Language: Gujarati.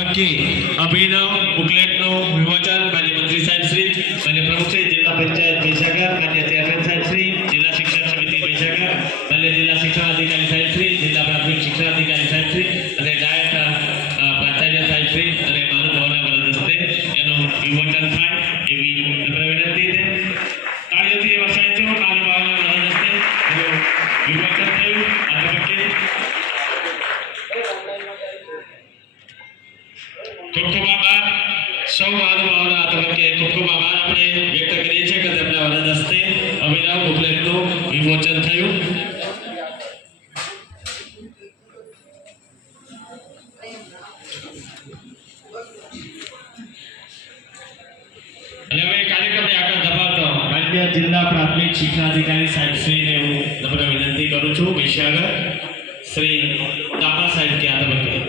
તબક્કે અભિનવ બુકલેટનું વિમોચન માન્ય મંત્રી સાહેબ શ્રી, માન્ય પ્રમુખ શ્રી જિલ્લા પંચાયત મહીસાગર માન્ય ચેરમેન સાહેબ શ્રી, જિલ્લા શિક્ષણ સમિતિ મહીસાગર માન્ય જિલ્લા શિક્ષણ અધિકારી સાહેબ શ્રી, જિલ્લા પ્રાથમિક શિક્ષણ અધિકારી સાહેબ શ્રી અને નાયક પ્રાચાર્ય સાહેબ શ્રી અને મહાનુભાવોના વરદ હસ્તે એનું વિમોચન થાય એવી નમ્ર વિનંતી છે. તાળીઓથી વરસાય છે મહાનુભાવોના વરદ હસ્તે એનું વિમોચન થયું. આ તબક્કે ખૂબ બાબા સૌ મહાનુભાવોના આ તબક્કે ખૂબ ખૂબ બાબા આપણે વ્યક્ત કરીએ છીએ કે તેમના વરદ હસ્તે અભિનવ બુકલેટનું વિમોચન થયું. જિલ્લા પ્રાથમિક શિક્ષણાધિકારી સાહેબ શ્રીને હું નમ્ર વિનંતી કરું છું. વિશાળ શ્રી દાદા સાહેબ ત્યાં તમે